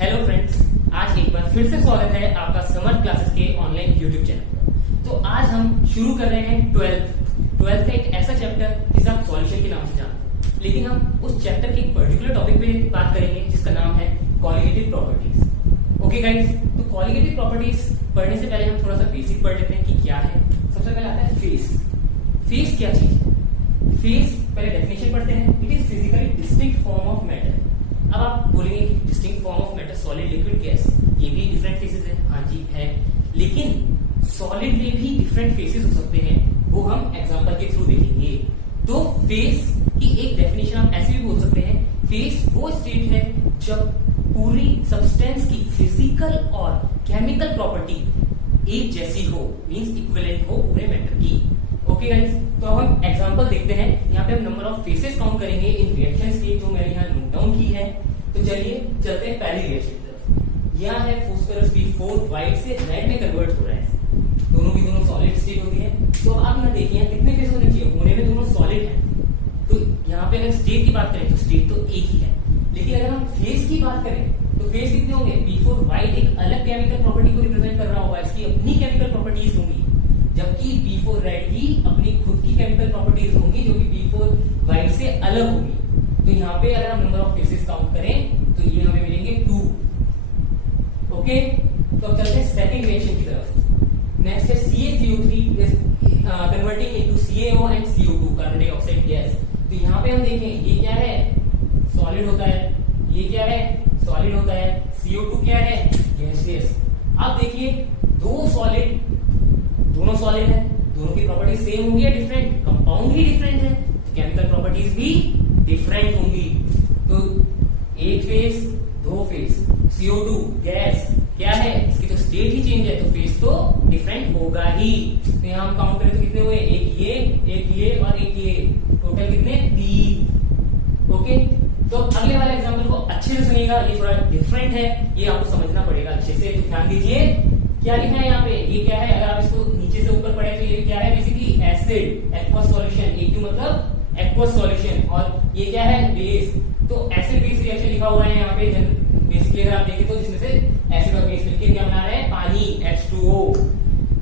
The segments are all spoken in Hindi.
हेलो फ्रेंड्स, आज एक बार फिर से स्वागत है आपका समर क्लासेस के ऑनलाइन यूट्यूब चैनल पर। तो आज हम शुरू कर रहे हैं ट्वेल्थ का एक ऐसा चैप्टर जिसे आप सॉल्यूशन के नाम से जानते हैं, लेकिन हम उस चैप्टर के एक पर्टिकुलर टॉपिक पे बात करेंगे जिसका नाम है कॉलिगेटिव प्रॉपर्टीज। ओके गाइस, तो कॉलिगेटिव प्रॉपर्टीज पढ़ने से पहले हम थोड़ा सा बेसिक पढ़ लेते हैं कि क्या है। सबसे पहले आता है फेस क्या चीज है? फेस पहले डेफिनेशन पढ़ते हैं। It is physically distinct form of matter. अब आप बोलेंगे distinct form of matter, solid, liquid, gas, ये भी डिफरेंट फेसेस है। हाँ जी है, लेकिन सॉलिड में भी डिफरेंट फेसेस हो सकते हैं, वो हम एग्जांपल के थ्रू देखेंगे। तो फेस की एक डेफिनेशन आप ऐसे भी बोल सकते हैं, फेस वो स्टेट है जब पूरी सब्सटेंस की फिजिकल और केमिकल प्रॉपर्टी एक जैसी हो, मींस इक्विवेलेंट हो पूरे मैटर की। ओके गाइस, तो अब हम एग्जांपल देखते हैं। यहाँ पे हम नंबर ऑफ फेसेस काउंट करेंगे इन रिएक्शंस के, जो मैंने यहाँ नोट डाउन की है। तो चलिए चलते हैं पहली रिएक्शन की तरफ। यहाँ है फॉस्फोरस B4 व्हाइट से रेड में कन्वर्ट हो रहा है। दोनों की दोनों सॉलिड स्टेट होती है। तो आप यहाँ देखिए कितने फेस होने चाहिए, होने में दोनों सॉलिड है। तो यहाँ पे अगर स्टेट की बात करें तो स्टेट तो एक ही है, लेकिन अगर हम फेस की बात करें तो फेस कितने होंगे? B4 व्हाइट एक अलग केमिकल प्रॉपर्टी को रिप्रेजेंट कर रहा होगा, इसकी अपनी केमिकल प्रॉपर्टीज होंगी, जबकि B4 रेड की अपनी खुद की केमिकल प्रॉपर्टीज होंगी जो कि B4 व्हाइट से अलग होगी। तो यहाँ पे अगर हम नंबर ऑफ फेसेस काउंट करें तो ये हमें मिलेंगे 2। ओके, तो अब चलते हैं सेकंड रिएक्शन की तरफ। नेक्स्ट है CaCO3 is converting into CaO and CO2 carbon dioxide gas. तो यहाँ पे हम देखें ये क्या है? सॉलिड होता है। ये क्या है? सॉलिड होता है। CO2 क्या है? गैसियस। अब देखिए दोनों सॉलिड है, दोनों की प्रॉपर्टीज सेम होंगी या डिफरेंट? कंपाउंड ही डिफरेंट है, तो केमिकल प्रॉपर्टीज भी डिफरेंट होंगी। तो एक फेस, दो फेस, CO2 गैस क्या है? इसकी तो स्टेट ही चेंज है, तो फेस तो डिफरेंट होगा ही। तो यहाँ हम काउंट करें तो कितने हुए? एक ये और एक ये, टोटल कितने? 3। ओके, तो अगले वाले एग्जाम्पल को अच्छे से सुनिएगा, ये थोड़ा डिफरेंट है, ये आपको समझना पड़ेगा अच्छे से। तो ध्यान दीजिए क्या लिखा है यहाँ पे। ये क्या है? अगर आप इसको नीचे से ऊपर पढ़े तो ये क्या है? Basically acid, aqueous solution. AQ मतलब एक्वस सॉल्यूशन, और ये क्या है? बेस। तो एसिड बेस रिएक्शन लिखा हुआ है यहाँ पे। बेसिकली अगर आप देखें तो जिसमें से एसिड और बेस मिलकर क्या बना रहे हैं? पानी, H2O।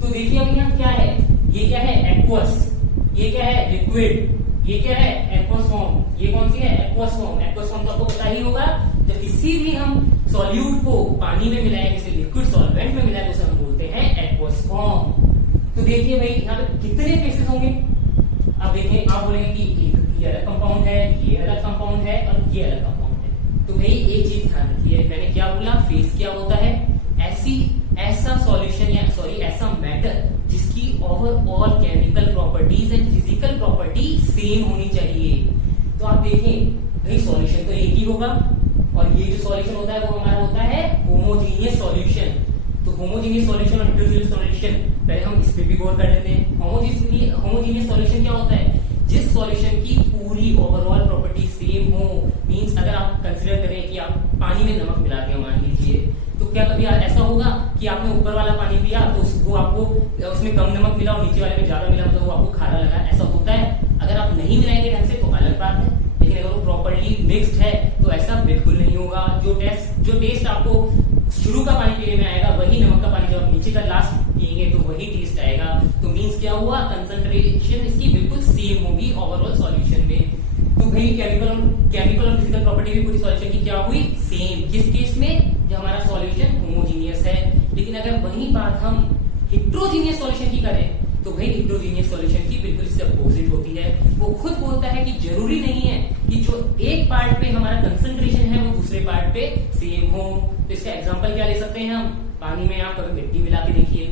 तो देखिए अब यहाँ क्या है? ये क्या है? एक्वस। ये क्या है? लिक्विड। ये क्या है? Aqueous form. ये कौन सी है? Aqueous form. एक्वस फॉर्म तो आपको पता ही होगा, जब किसी भी हम सॉल्यूट को पानी में मिलाएं, जैसे लिक्विड सॉल्वेंट में मिलाएं, तो उसे हम बोलते हैं एक्वस फॉर्म। तो देखिए भाई यहाँ पे कितने फेसेस होंगे? अब देखें, आप बोलेंगे कि ये अलग कंपाउंड है, ये अलग कंपाउंड है और ये अलग कंपाउंड है। तो भाई एक चीज ध्यान रखिए, मैंने क्या बोला? फेस क्या होता है? ऐसा सॉल्यूशन या ऐसा मैटर जिसकी overall chemical properties and physical property same होनी चाहिए। तो आप देखें भाई सॉल्यूशन तो एक ही होगा, और ये जो सॉल्यूशन होता है वो हमारा होता है होमोजीनियस सॉल्यूशन। तो होमोजीनियस सॉल्यूशन और हेटेरोजीनियस सॉल्यूशन, पहले हम इस पे भी गौर कर लेते हैं। होमोजीनियस सॉल्यूशन क्या होता है? जिस सॉल्यूशन की पूरी ओवरऑल प्रॉपर्टी सेम हो। मींस अगर आप कंसीडर करें कि आप पानी में नमक मिला के मान लीजिए, तो क्या कभी ऐसा होगा कि आपने ऊपर वाला पानी पिया तो उसको आपको उसमें कम नमक मिला और नीचे वाले में ज्यादा मिला, मतलब वो आपको खारा लगा? ऐसा होता है? अगर आप नहीं मिलाएंगे ढंग से तो अलग बात है, लेकिन अगर वो प्रॉपर्ली मिक्स्ड है तो ऐसा बिल्कुल नहीं होगा। जो टेस्ट आपको शुरू का पानी पीने में आएगा, वही नमक का पानी जब आप नीचे का लास्ट पिएंगे तो वही टेस्ट आएगा। तो मींस क्या हुआ? कंसंट्रेशन इसकी बिल्कुल सेम होगी ओवरऑल सॉल्यूशन में। तो भाई केमिकल और फिजिकल प्रॉपर्टी भी पूरी सॉल्यूशन की क्या हुई? सेम। किस केस में? जब हमारा सॉल्यूशन होमोजीनियस है। लेकिन अगर वही बात हम हेटेरोजीनियस सॉल्यूशन की करें तो भाई हेटेरोजीनियस सॉल्यूशन की बिल्कुल इससे अपोजिट होती है। वो खुद बोलता है कि जरूरी नहीं है कि जो एक पार्ट पे हमारा कंसंट्रेशन है वो दूसरे पार्ट पे सेम हो। तो इसका एग्जांपल क्या ले सकते हैं हम? पानी में आप कभी मिट्टी मिला के देखिए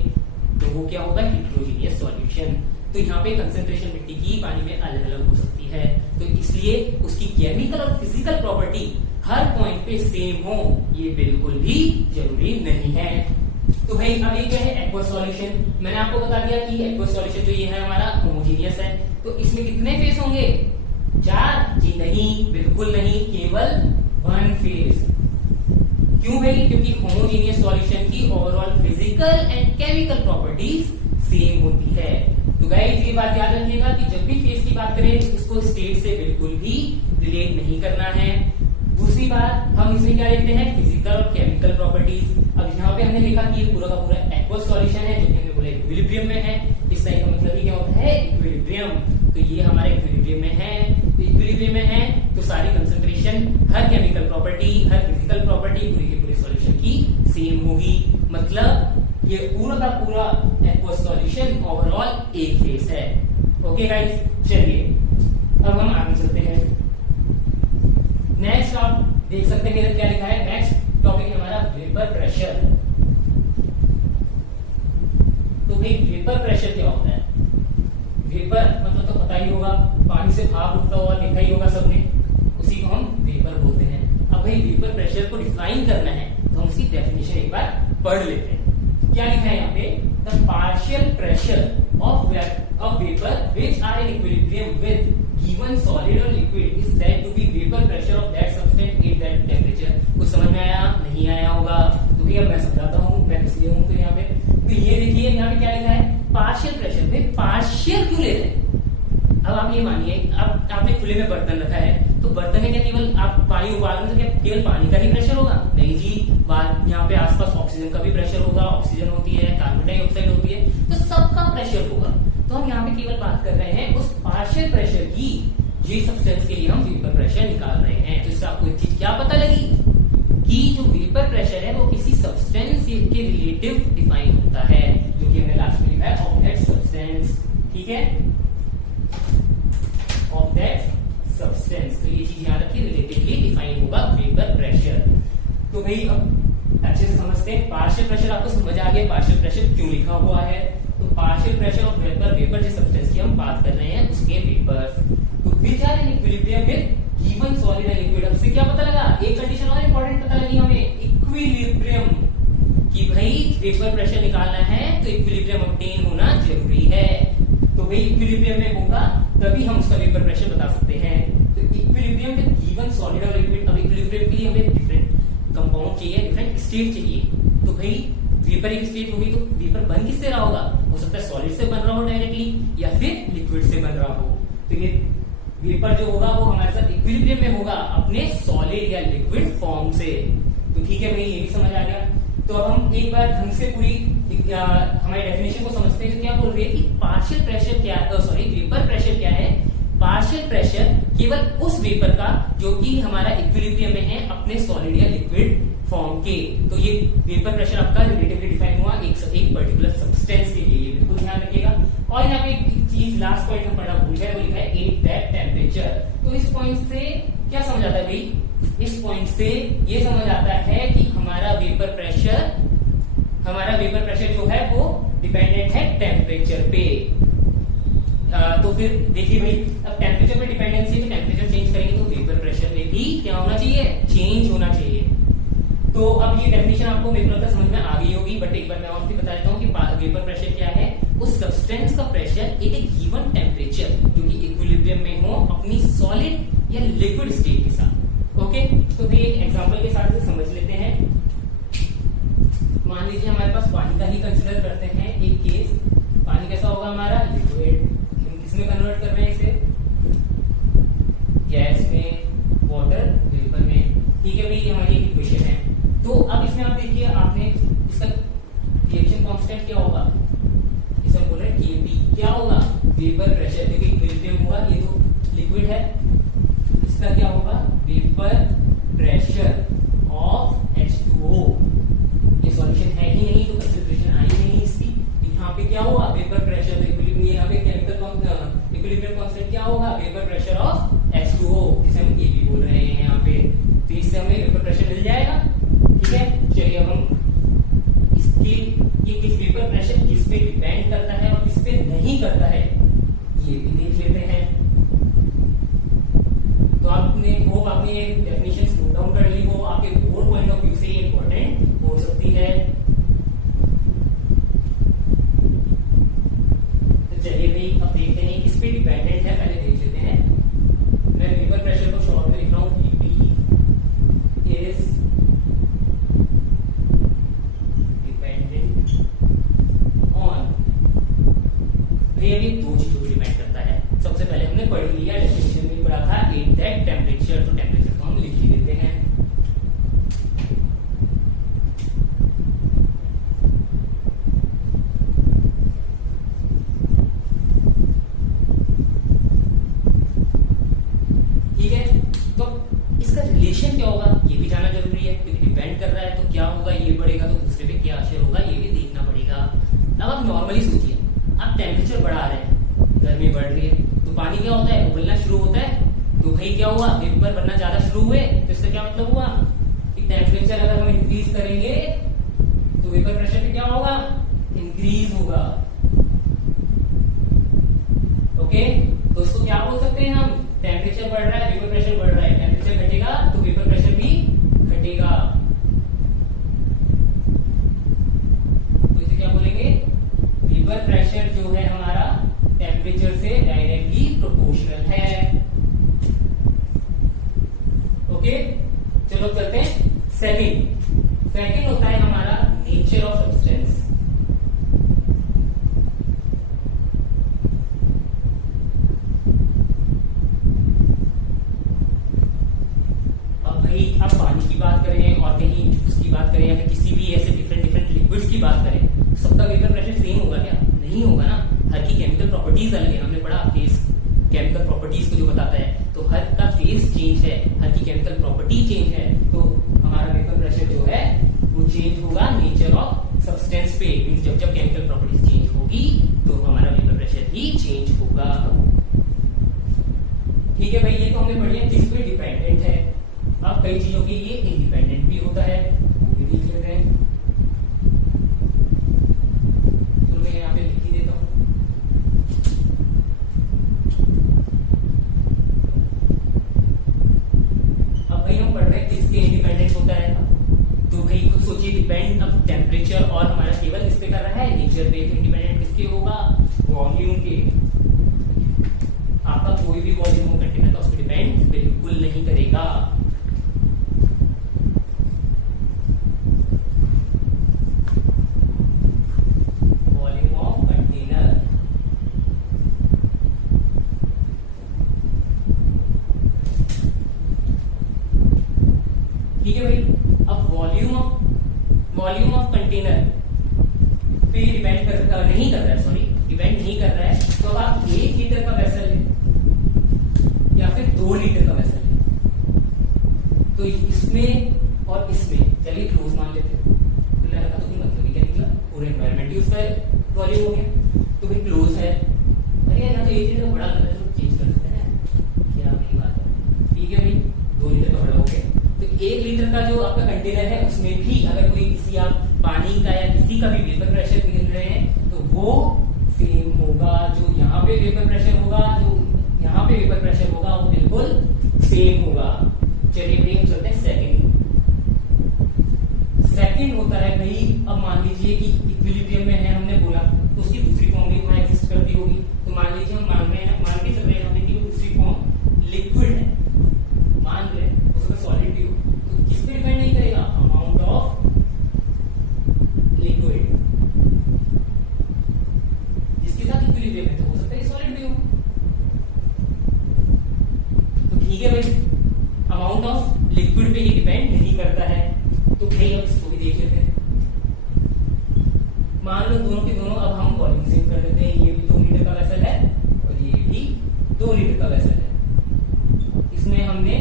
तो वो क्या होगा? Heterogeneous solution. तो यहाँ पे कंसंट्रेशन मिट्टी की पानी में अलग अलग हो सकती है, तो इसलिए उसकी केमिकल और फिजिकल प्रॉपर्टी हर पॉइंट पे सेम हो ये बिल्कुल भी जरूरी नहीं है। तो भाई अब ये क्या है? Aqueous solution. मैंने आपको बता दिया कि एक्वस सॉल्यूशन जो ये है हमारा होमोजीनियस है। तो इसमें कितने फेस होंगे? 4? जी नहीं, बिल्कुल नहीं, केवल 1 फेस। क्यों भाई? क्योंकि होमोजीनियस सॉल्यूशन की overall physical and chemical properties same होती है। तो गाइस ये बात याद रखिएगा कि जब भी फेस की बात करें उसको स्टेट से बिल्कुल भी रिलेट नहीं करना है। दूसरी बात, हम इसमें क्या लेते हैं? फिजिकल और केमिकल प्रॉपर्टीज। अब यहाँ पे हमने देखा कि ये पूरा का पूरा एक्वस सॉल्यूशन है जो कि हमने बोला इक्विलिब्रियम में है। इस तरह का मतलब क्या होता है, इक्विलिब्रियम। तो ये हमारे इक्विलिब्रियम में है। तो इक्विलिब्रियम में है तो सारी कंसंट्रेशन, हर केमिकल प्रॉपर्टी, हर फिजिकल प्रॉपर्टी पूरी के पूरे सॉल्यूशन की सेम होगी। मतलब ये पूरा का पूरा एक्वस सॉल्यूशन ओवरऑल एक फेस है। ओके गाइस, चलिए अब हम आगे चलते हैं। नेक्स्ट आप देख सकते हैं मेरे क्या लिखा है, नेक्स्ट टॉपिक है हमारा वेपर प्रेशर। तो भाई वेपर प्रेशर क्या होता है? वेपर मतलब तो पता ही होगा, पानी से भाप उठता हुआ देखा ही होगा सबने, उसी को हम वेपर बोलते हैं। अब भाई वेपर प्रेशर को डिफाइन करना है तो हम उसकी डेफिनेशन एक बार पढ़ लेते हैं। क्या लिखा है यहाँ पे, the partial pressure of vapour which are in equilibrium with given solid और liquid is said to be vapour pressure of that substance at that temperature. कुछ समझ में आया? नहीं आया होगा तो भैया मैं समझाता हूँ, मैं इसलिए हूँ। तो यहाँ पे तो ये देखिए यहाँ पे क्या लिखा है, पार्शियल प्रेशर। भाई पार्शियल क्यों ले रहे हैं? अब आप ये मानिए, अब आपने खुले में बर्तन रखा है तो बर्तन में क्या केवल आप पानी उबाल तो क्या केवल पानी का ही प्रेशर होगा? नहीं जी, यहाँ पे आसपास ऑक्सीजन का भी प्रेशर होगा, ऑक्सीजन होती है, कार्बन डाइऑक्साइड होती है, तो सबका प्रेशर होगा। तो हम यहाँ पे केवल बात कर रहे हैं उस पार्शियल प्रेशर की, ये सब्सटेंस के लिए हम वेपर प्रेशर निकाल रहे हैं। तो इससे आपको एक चीज क्या पता लगी कि जो वेपर प्रेशर है वो किसी सब्सटेंस के रिलेटिव डिफाइन होता है, जो कि हमने लास्ट में लिखा है ऑफ दैट सब्सटेंस। ठीक है, ऑफ दैट सब्सटेंस। तो ये चीज याद रखिए, रिलेटिवली डिफाइन होगा वेपर प्रेशर। तो भाई अब अच्छे से समझते हैं, पार्शियल प्रेशर आपको समझ आ गया पार्शियल प्रेशर क्यों लिखा हुआ है। तो partial pressure of vapour, vapour जिस सब्सटेंस की हम बात कर रहे हैं उसके वेपर्स, तो which are in equilibrium with given solid and liquid. अब से क्या पता लगा, एक कंडीशन और इंपॉर्टेंट पता लगी हमें, इक्विलिब्रियम, कि भाई वेपर प्रेशर निकालना है तो इक्विलिब्रियम ऑब्टेन होना जरूरी है। तो भाई इक्विलिब्रियम में होगा तभी हम उसका वेपर प्रेशर बता सकते हैं। तो इक्विलिब्रियम विद गिवन सॉलिड और लिक्विड। अब इक्विलिब्रियम के लिए हमें डिफरेंट कंपाउंड चाहिए, डिफरेंट स्टेट चाहिए। तो भाई वेपर एक स्टेट होगी तो वेपर बन किससे रहा होगा? हो सकता है सॉलिड से बन रहा हो डायरेक्टली, या फिर लिक्विड से बन रहा हो। तो ये वेपर जो होगा वो हमारे साथ इक्विलिब्रियम में होगा अपने सॉलिड या लिक्विड फॉर्म से। तो ठीक है भाई, ये भी समझ आ गया। तो अब हम एक बार ढंग से पूरी हमारे डेफिनेशन को समझते हैं। तो क्या बोल रही है कि पार्शियल प्रेशर क्या है, सॉरी वेपर प्रेशर क्या है? पार्शियल प्रेशर केवल उस वेपर का जो कि हमारा इक्विलिब्रियम में है अपने सॉलिड या लिक्विड फॉर्म के। तो ये वेपर प्रेशर आपका रिलेटिवली डिफाइन हुआ एक पर्टिकुलर सब्सटेंस के लिए, बिल्कुल ध्यान रखिएगा। और यहाँ पे एक चीज लास्ट पॉइंट में पढ़ा भूल गया, वो लिखा है एट दैट टेम्परेचर। तो इस पॉइंट से क्या समझ आता है भाई? इस पॉइंट से ये समझ आता है कि हमारा वेपर प्रेशर जो है वो डिपेंडेंट है टेम्परेचर पे। तो फिर देखिए भाई, अब टेम्परेचर पे डिपेंडेंसी, तो टेम्परेचर चेंज करेंगे तो वेपर प्रेशर में भी क्या होना चाहिए? चेंज होना चाहिए। तो अब ये डेफिनेशन आपको मेरे को लगता है समझ में आ गई होगी, बट एक बार मैं और भी बता देता हूँ कि वेपर प्रेशर क्या है। उस सब्सटेंस का प्रेशर एक गिवन टेम्परेचर जो कि इक्विलिब्रियम में हो अपनी सॉलिड या लिक्विड स्टेट के साथ। ओके, तो फिर एक एग्जांपल के साथ समझ लेते हैं। मान लीजिए हमारे पास पानी का ही कंसीडर करते हैं एक केस। पानी कैसा होगा हमारा? लिक्विड। हम किसमें कन्वर्ट कर रहे हैं इसे? गैस में, वाटर, वेपर में। ठीक है भाई, ये हमारी इक्वेशन है। तो अब इसमें आप देखिए, आपने इसका रिएक्शन कांस्टेंट क्या होगा? इसे हम बोल रहे हैं Kp। क्या होगा? वेपर प्रेशर, क्योंकि इक्विलिब्रियम होगा, ये तो लिक्विड है, इसका क्या होगा? Vapour pressure of H2O। ये सॉल्यूशन है ही नहीं तो कंसंट्रेशन आई नहीं इसकी। यहाँ पे क्या होगा? Vapour pressure. यहाँ पे केमिकल इक्विलिब्रियम कांस्टेंट क्या होगा? वेपर प्रेशर ऑफ H2O, जिसे हम Kp बोल रहे हैं यहाँ पे। तो इससे हमें वेपर प्रेशर मिल जाएगा। ठीक है, चलिए अब हम इसके ये किस वेपर प्रेशर किस पे डिपेंड करता है और किस पे नहीं करता है ये भी देख लेते हैं। तो आपने डेफिनेशन नोट डाउन कर ली हो, आपके बोर्ड पॉइंट ऑफ व्यू से ये इंपॉर्टेंट हो सकती है। तो चलिए भाई, अब देखते हैं किस पे डिपेंडेंट है, पहले देख लेते हैं। मैं वेपर प्रेशर को शॉर्ट में लिख रहा हूँ, Vp is ये भी जाना जरूरी है, क्योंकि डिपेंड कर रहा है तो क्या होगा, ये बढ़ेगा तो दूसरे पे क्या असर होगा ये भी देखना पड़ेगा। अब आप नॉर्मली सोचिए, आप टेम्परेचर बढ़ा रहे हैं, गर्मी बढ़ रही है, तो पानी क्या होता है, उबलना शुरू होता है। तो भाई क्या हुआ, वेपर बनना ज्यादा शुरू हुए, तो इससे क्या मतलब हुआ कि टेम्परेचर अगर हम इंक्रीज करेंगे तो वेपर प्रेशर पे क्या होगा, इंक्रीज होगा। ओके, तो उसको क्या बोल सकते हैं हम, टेम्परेचर बढ़ रहा है, वेपर प्रेशर बढ़ रहा है, टेम्परेचर घटेगा तो वेपर प्रेशर भी घटेगा। तो इसे क्या बोलेंगे, वेपर प्रेशर जो है हमारा टेम्परेचर से डायरेक्टली प्रोपोर्शनल है। ओके, चलो चलते हैं सेकंड होता है हमारा नेचर ऑफ सब्सटेंस। अब भाई आप पानी की बात करें और कहीं जूस की बात करें या फिर किसी भी ऐसे डिफरेंट लिक्विड्स की बात करें, सबका वेपर प्रेशर सेम होगा क्या, नहीं होगा ना। हर की केमिकल प्रॉपर्टीज अलग है, हमने पढ़ा फेस केमिकल प्रॉपर्टीज को जो बताता है, तो हर का फेस चेंज है, हर की केमिकल प्रॉपर्टी चेंज है, तो हमारा वेपर प्रेशर जो है वो चेंज होगा नेचर ऑफ सब्सटेंस पे। मींस जब जब केमिकल प्रॉपर्टीज चेंज होगी तो हमारा वेपर प्रेशर भी चेंज होगा। ठीक है भाई, ये तो हमने पढ़ी है किस पे डिपेंडेंट है। अब कई चीजों के लिए इंडिपेंडेंट भी होता है, वो भी देख लेते हैं। तो मैं यहाँ पे लिख ही देता हूँ। अब भाई हम पढ़ रहे हैं किसके इंडिपेंडेंट होता है, तो भाई कुछ सोचिए, डिपेंड अब टेम्परेचर और हमारा केवल इस पे कर रहा है, नेचर पे। तो इंडिपेंडेंट किसके होगा, वॉल्यूम के। आपका कोई भी वॉल्यूम हो कंटेनर का, उस पर डिपेंड बिल्कुल नहीं करेगा। वॉल्यूम ऑफ कंटेनर, ठीक है भाई। अब वॉल्यूम ऑफ कंटेनर पे डिपेंड नहीं कर रहा है, सॉरी डिपेंड नहीं कर रहा है। तो अब आप 1 लीटर का वेसल लें या फिर 2 लीटर का वेसल लें, तो इसमें और इसमें चलिए क्लोज मान लेते हैं, तो लड़का तो मतलब क्या निकला, पूरे एनवायरमेंट ही उसका वॉल्यूम हो गया। तो भाई क्लोज है, अरे ना तो 1 लीटर बड़ा कर रहा है, तो चेंज कर सकते हैं, क्या बड़ी बात है। ठीक है भाई, 2 लीटर का बड़ा हो गया, तो 1 लीटर का जो आपका कंटेनर है उसमें भी अगर कोई किसी आप पानी का या किसी का भी वेपर प्रेशर गिन रहे हैं तो वो सेम होगा। जो यहाँ पे वेपर प्रेशर होगा, जो यहाँ पे वेपर प्रेशर होगा, वो बिल्कुल सेम होगा। चलिए भाई हम चलते हैं सेकंड होता है भाई, अब मान लीजिए कि इक्विलिब्रियम में है, हमने बोला तो उसकी दूसरी फॉर्म भी वहां एग्जिस्ट करती होगी। तो मान लीजिए हम मान के चल रहे हैं यहाँ पे कि दूसरी फॉर्म लिक्विड है, मान रहे उसमें सॉलिड भी हो, तो किस पे डिपेंड नहीं करेगा, अमाउंट ऑफ लिक्विड। जिसके साथ इक्विलिब्रियम है तो हो सकता है सॉलिड भी हो। तो ठीक है भाई, अमाउंट ऑफ लिक्विड पे ये डिपेंड नहीं करता है। तो भाई अब इसको भी देख लेते हैं। मान लो दोनों के दोनों अब हम वॉल्यूम सेव कर देते हैं, ये भी 2 लीटर का वेसल है और ये भी 2 लीटर का वेसल है। इसमें हमने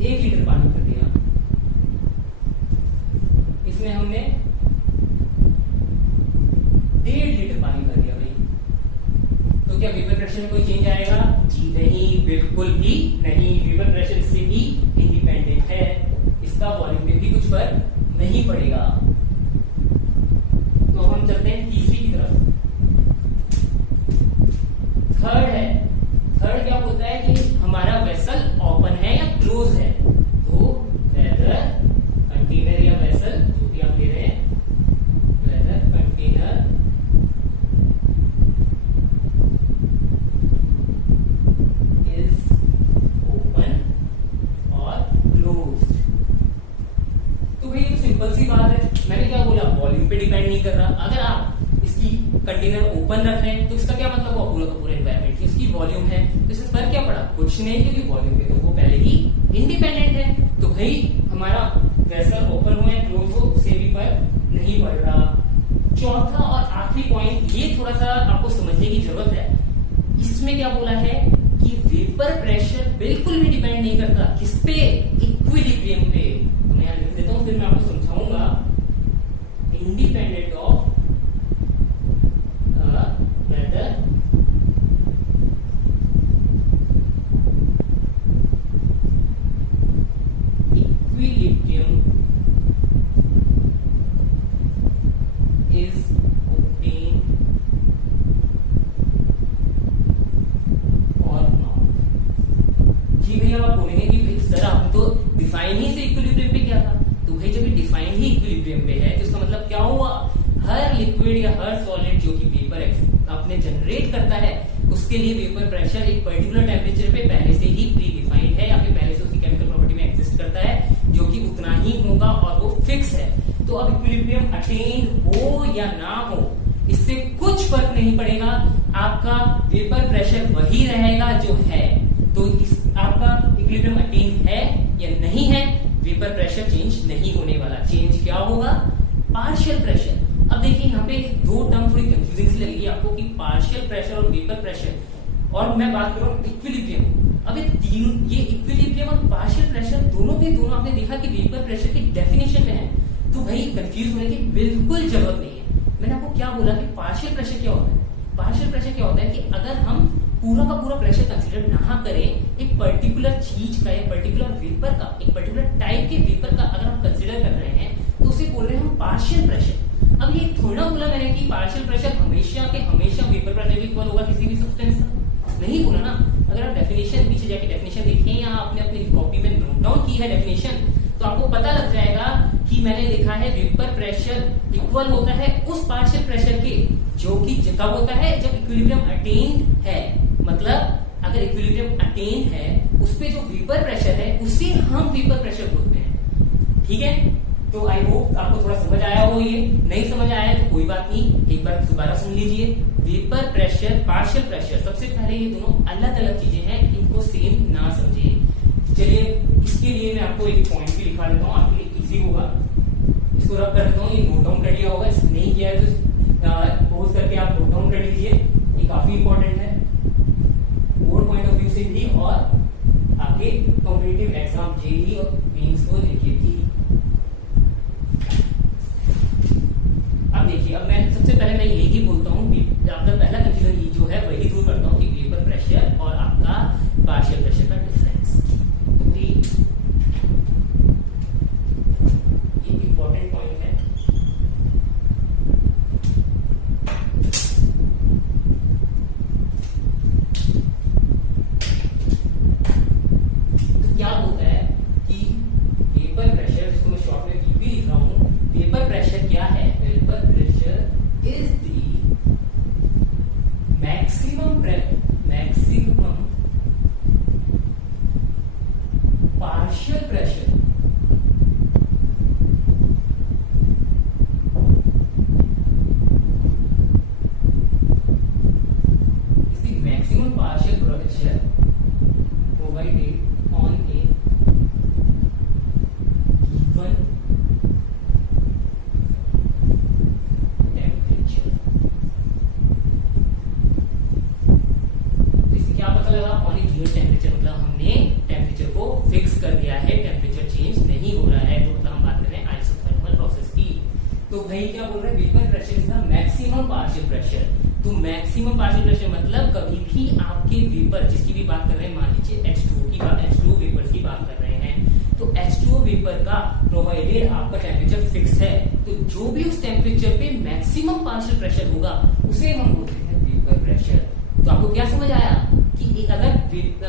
1 लीटर पानी कर दिया, इसमें हमने 1.5 लीटर पानी कर दिया भाई। तो क्या वेपर प्रेशर में कोई चेंज आएगा, जी नहीं, बिल्कुल भी नहीं। वेपर प्रेशर से भी इंडिपेंडेंट है, इसका वॉल्यूम में भी कुछ फर्क नहीं पड़ेगा। तो हम चलते हैं तीसरी की तरफ। थर्ड क्या बोलता है कि हमारा वेसल ओपन है या क्लोज है। तो वेदर कंटेनर या वेसल जो भी आप ले रहे हैं, वेदर कंटेनर इज ओपन और क्लोज्ड। तो भाई सिंपल सी बात है, मैंने क्या बोला, वॉल्यूम पे डिपेंड नहीं कर रहा। अगर आप इसकी कंटेनर ओपन रख रहे हैं तो इसका क्या मतलब हुआ, पूरा का पूरा एनवायरमेंट इसकी वॉल्यूम है, तो इससे फर्क क्या पड़ा, कुछ नहीं, क्योंकि वॉल्यूम पे तो वो पहले ही इंडिपेंडेंट है। तो भाई हमारा वेसल ओपन हो या क्लोज हो, उससे भी फर्क नहीं पड़ रहा। चौथा और आखिरी पॉइंट, ये थोड़ा सा आपको समझने की जरूरत है। इसमें क्या बोला है कि वेपर प्रेशर बिल्कुल भी डिपेंड नहीं करता किस पे, इक्विलिब्रियम पे। Equilibrium is obtained or not। जी भैया आप बोलेंगे कि भाई सर आपने तो डिफाइन ही से इक्विलिब्रियम पे किया था, तो भाई जब ये डिफाइन ही इक्विलिब्रियम पे है तो इसका मतलब क्या हुआ, हर लिक्विड या हर सॉलिड जो कि वेपर अपने जनरेट करता है उसके लिए वेपर प्रेशर एक पर्टिकुलर टेम्परेचर पे पहले से ही प्री डिफाइंड है या फिर पहले से उसकी केमिकल प्रॉपर्टी में एग्जिस्ट करता है जो कि उतना ही होगा और वो फिक्स है। तो अब इक्विलिब्रियम अटेन हो या ना हो इससे कुछ फर्क नहीं पड़ेगा, आपका वेपर प्रेशर वही रहेगा जो है। तो आपका इक्विलिब्रियम अटेन है या नहीं है, वेपर प्रेशर चेंज नहीं होने वाला। चेंज क्या होगा, पार्शियल प्रेशर। अब देखिए यहाँ पे दो टर्म थोड़ी कंफ्यूजिंग सी लगेगी आपको कि पार्शियल प्रेशर और वेपर प्रेशर, और मैं बात कर रहा हूँ इक्विलिब्रियम। अब ये इक्विलिब्रियम और पार्शियल प्रेशर दोनों के दोनों आपने देखा कि वेपर प्रेशर की डेफिनेशन में है, तो भाई कंफ्यूज होने की बिल्कुल जरूरत नहीं है। मैंने आपको क्या बोला कि पार्शियल प्रेशर क्या होता है। पार्शियल प्रेशर क्या होता है कि अगर हम पूरा का पूरा प्रेशर कंसीडर ना करें, एक पर्टिकुलर चीज का या पर्टिकुलर वेपर का, एक पर्टिकुलर टाइप के वेपर का अगर हम कंसीडर कर रहे हैं तो उसे बोल रहे हैं हम पार्शियल प्रेशर। अब ये थोड़ा बोला मैंने कि पार्शियल प्रेशर हमेशा के हमेशा वेपर प्रेशर के इक्वल होगा किसी भी सब्सटेंस का, नहीं बोला ना। अगर आप डेफिनेशन पीछे जाके डेफिनेशन देखें या आपने अपनी कॉपी में नोट डाउन की है डेफिनेशन, तो आपको पता लग जाएगा कि मैंने लिखा है वेपर प्रेशर इक्वल होता है उस पार्शियल प्रेशर के जो कि कब होता है, जब इक्विलिब्रियम अटेन्ड है। मतलब अगर इक्विलिब्रियम अटेन्ड है उस पे जो वेपर प्रेशर है उसे हम वेपर प्रेशर बोलते हैं। ठीक है, तो आई होप आपको थोड़ा समझ आया हो। ये नहीं समझ आया तो कोई बात नहीं, एक बार दोबारा सुन लीजिए। वेपर प्रेशर, पार्शियल प्रेशर, सबसे पहले ये दोनों अलग अलग चीजें हैं, इनको सेम ना समझिए। चलिए इसके लिए मैं आपको एक पॉइंट भी लिखा देता हूँ, आपके लिए इजी होगा। इसको रब कर देता हूँ, ये नोट डाउन कर लिया होगा, नहीं किया है तो पोज करके आप नोट डाउन कर लीजिए, ये काफी इंपॉर्टेंट है बोर्ड पॉइंट ऑफ व्यू से भी और आपके कॉम्पिटिटिव एग्जाम जेईई और मेंस को लेके भी। अब देखिए, अब मैं सबसे पहले मैं यही बोलता हूँ कि आपका पहला कंफ्यूजन जो है वही दूर करता हूँ कि वेपर प्रेशर और आपका पार्शियल प्रेशर का डिफरेंस। तो ये इंपॉर्टेंट पॉइंट है। तो क्या होता है कि वेपर प्रेशर, जिसको मैं शॉर्ट में वीपी लिख रहा हूँ, वेपर प्रेशर क्या है, vapour pressure is the maximum partial pressure is the maximum partial pressure provided on a given temperature। तो इससे क्या पता लगा, ऑन ए गिवन टेम्परेचर, मतलब हमने टेम्परेचर को फिक्स कर दिया है, टेम्परेचर चेंज नहीं हो रहा है। तो मतलब हम बात कर रहे हैं आइसोथर्मल प्रोसेस की। तो भाई क्या बोल रहे हैं, vapour pressure is the maximum partial pressure. तो मैक्सिमम पार्शियल प्रेशर मतलब कभी भी आपके वेपर, जिसकी भी बात कर रहे हैं, मान लीजिए H2O की बात, H2O वेपर की बात कर रहे हैं, तो H2O वेपर का प्रोवाइडेड आपका टेम्परेचर फिक्स है, तो जो भी उस टेम्परेचर पे मैक्सिमम पार्शियल प्रेशर होगा उसे हम बोलते हैं वेपर प्रेशर। तो आपको क्या समझ आया कि अगर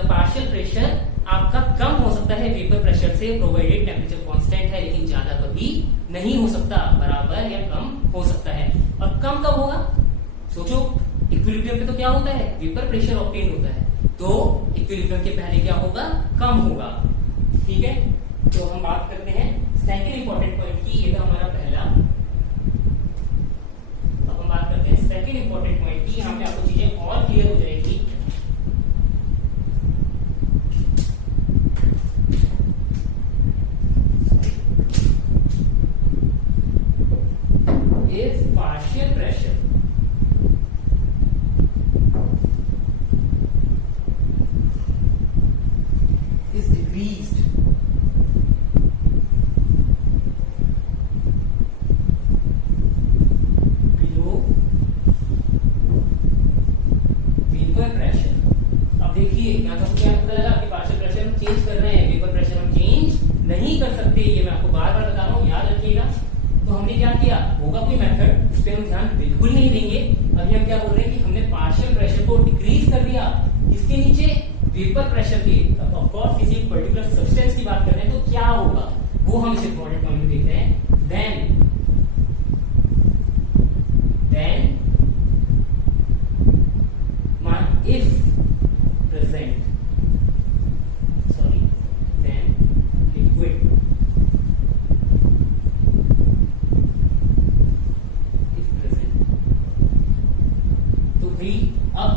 पार्शियल प्रेशर आपका कम हो सकता है वेपर प्रेशर से, प्रोवाइडेड टेम्परेचर कांस्टेंट है, लेकिन ज्यादा कभी नहीं हो सकता, बराबर या कम हो सकता है। और कम कब होगा, सोचो, इक्विलिब्रियम पे तो क्या होता है, वेपर प्रेशर ऑब्टेन होता है, तो इक्विलिब्रियम के पहले क्या होगा, कम होगा। ठीक है, तो हम बात करते हैं सेकंड इंपॉर्टेंट पॉइंट की। ये था हमारा पहला, अब हम बात करते हैं सेकंड इंपॉर्टेंट पॉइंट की। यहाँ पे आपको चीजें और क्लियर हो जाएगी। If partial pressure is decreased बार बार बता रहा हूँ, याद रखिएगा। तो हमने क्या किया, होगा कोई मेथड, उस पर हम ध्यान बिल्कुल नहीं देंगे। अभी हम क्या बोल रहे हैं कि हमने पार्शियल प्रेशर को डिक्रीज कर दिया, इसके नीचे वेपर प्रेशर के। ऑफ कोर्स किसी पर्टिकुलर सब्सटेंस की बात कर रहे हैं तो क्या होगा वो हम इस इंपॉर्टेंट पॉइंट में देख रहे हैं। Then if present, then liquid if present। तो भाई अब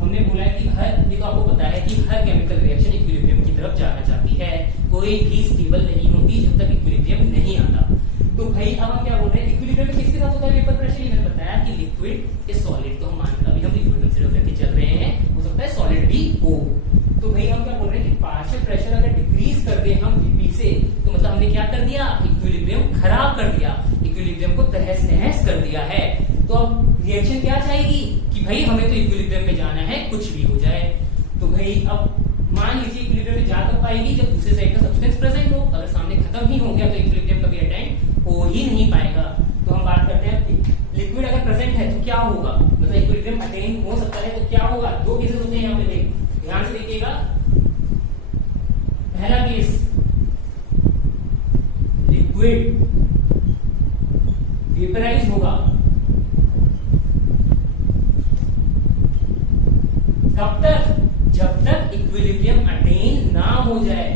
हमने बोला है कि ये तो आपको पता है कि हर केमिकल रिएक्शन इक्विलिब्रियम की तरफ जाना चाहती है, कोई भी स्टेबल नहीं होती जब तक इक्विलिब्रियम नहीं आता। तो भाई अब हम क्या बोल रहे हैं, इक्विलिब्रियम किसके साथ होता है, वेपर प्रेशर। मैंने बताया कि लिक्विड इज सॉलिड, तो हम अभी हम लिक्विड कंसीडर करके चल रहे हैं, हो सकता है सॉलिड भी हो। तो भाई हम क्या बोल रहे हैं कि पार्शियल प्रेशर अगर डिक्रीज कर दे हम वीपी से, तो मतलब हमने क्या कर दिया, इक्विलिब्रियम खराब कर दिया, इक्विलिब्रियम को तहस नहस कर दिया है। तो अब रिएक्शन क्या चाहेगी कि भाई हमें तो इक्विलिब्रियम में जाना है, कुछ भी हो जाए। तो भाई अब मान लीजिए इक्विलिब्रियम में जा कब पाएगी, जब दूसरे साइड का सब्सटेंस प्रेजेंट हो। अगर सामने खत्म ही हो गया तो इक्विलिब्रियम कभी अटेंड हो ही नहीं पाएगा। तो हम बात करते हैं लिक्विड अगर प्रेजेंट है तो क्या होगा, मतलब इक्विलिब्रियम अटेन हो सकता है तो क्या होगा। दो केसेस होते हैं यहाँ पे, ध्यान से देखिएगा। पहला केस, लिक्विड वेपराइज होगा, कब तक, जब तक इक्विलिब्रियम अटेन ना हो जाए।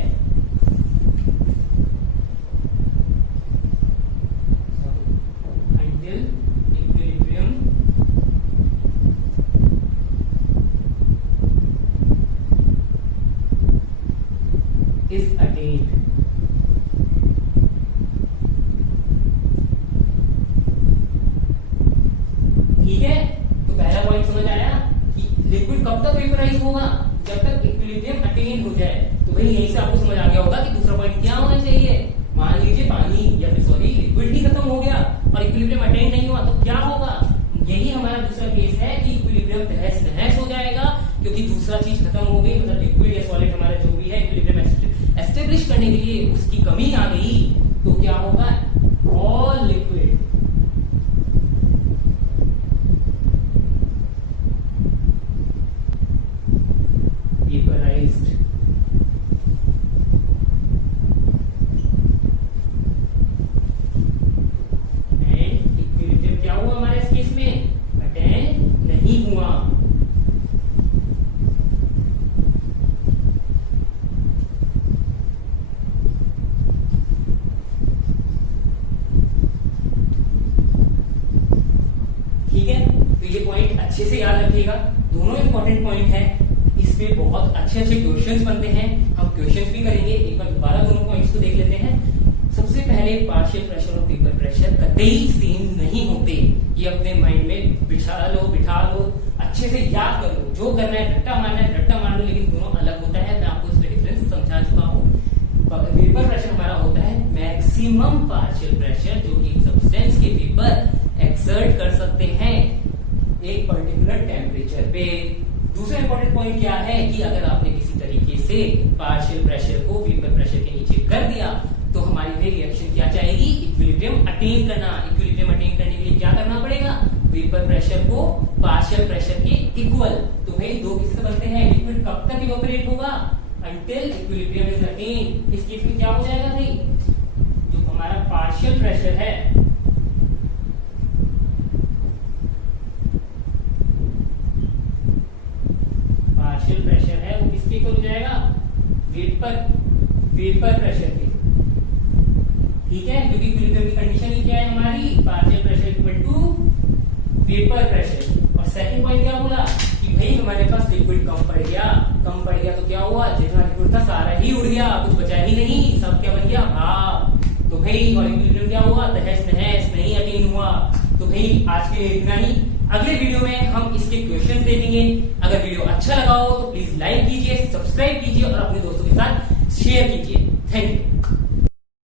ठीक है, तो पहला पॉइंट समझ आया कि लिक्विड कब तक वेपराइज होगा, जब तक इक्विलिब्रियम अटेन हो जाए। तो भाई यहीं से आपको समझ आ गया होगा कि दूसरा पॉइंट क्या होना चाहिए। मान लीजिए पानी या फिर सॉरी लिक्विड ही खत्म हो गया और इक्विलिब्रियम अटेन नहीं हुआ, तो क्या होगा। यही हमारा दूसरा केस है कि इक्विलिब्रियम तहस नहस हो जाएगा, क्योंकि दूसरा चीज खत्म हो गई, मतलब लिक्विड या सॉलिड हमारा जो भी है इक्विलिब्रियम एस्टेब्लिश करने के लिए उसकी कमी आ गई। तो क्या होगा, all liquid vaporized and equilibrium क्या हुआ हमारे इस केस में, अटेन नहीं हुआ। ठीक है, तो ये पॉइंट अच्छे से याद रखिएगा, दोनों इंपॉर्टेंट पॉइंट है। इसपे बहुत अच्छे अच्छे क्वेश्चंस बनते हैं, हम क्वेश्चंस भी करेंगे। एक बार दोबारा दोनों पॉइंट्स को देख लेते हैं। सबसे पहले पार्शियल प्रेशर और वेपर प्रेशर कतई सेम नहीं होते, ये अपने माइंड में बिठा लो, अच्छे से याद कर लो। जो करना है रट्टा मारना है रट्टा मार लो, लेकिन दोनों अलग होता है। मैं आपको इसमें डिफरेंस समझा चुका हूँ। वेपर प्रेशर हमारा होता है मैक्सिमम पार्शियल प्रेशर, जो कि सब्सटेंस के वेपर एक्सर्ट कर सकते हैं एक पर्टिकुलर टेम्परेचर पे। दूसरा इंपॉर्टेंट पॉइंट क्या है कि अगर आपने किसी तरीके से पार्शियल प्रेशर को वेपर प्रेशर के नीचे कर दिया, तो हमारी भी रिएक्शन क्या चाहेगी, इक्विलिब्रियम अटेन करना। इक्विलिब्रियम अटेन करने के लिए क्या करना पड़ेगा, वेपर प्रेशर को पार्शियल प्रेशर के इक्वल। तो भाई दो किससे बनते हैं, लिक्विड कब तक इवेपोरेट होगा, अंटिल इक्विलिब्रियम इज अटेन। इस केस में क्या हो जाएगा भाई, जो हमारा पार्शियल प्रेशर है वो किसके इक्वल हो जाएगा, वेपर प्रेशर के। ठीक है, क्योंकि इक्विलिब्रियम की कंडीशन ही क्या है हमारी, partial pressure equal to vapour pressure. और सेकंड पॉइंट क्या बोला कि भाई हमारे पास लिक्विड कम पड़ गया तो क्या हुआ, जितना लिक्विड था सारा ही उड़ गया, कुछ बचा ही नहीं, सब क्या बन गया, भाप। तो भाई और इक्विलिब्रियम क्या हुआ, तहस नहस, नहीं अटेन हुआ। तो भाई आज के लिए इतना ही। अगले वीडियो में हम इसके क्वेश्चंस देखेंगे। अगर वीडियो अच्छा लगा हो तो प्लीज लाइक कीजिए, सब्सक्राइब कीजिए और अपने दोस्तों के साथ शेयर कीजिए। Thank you.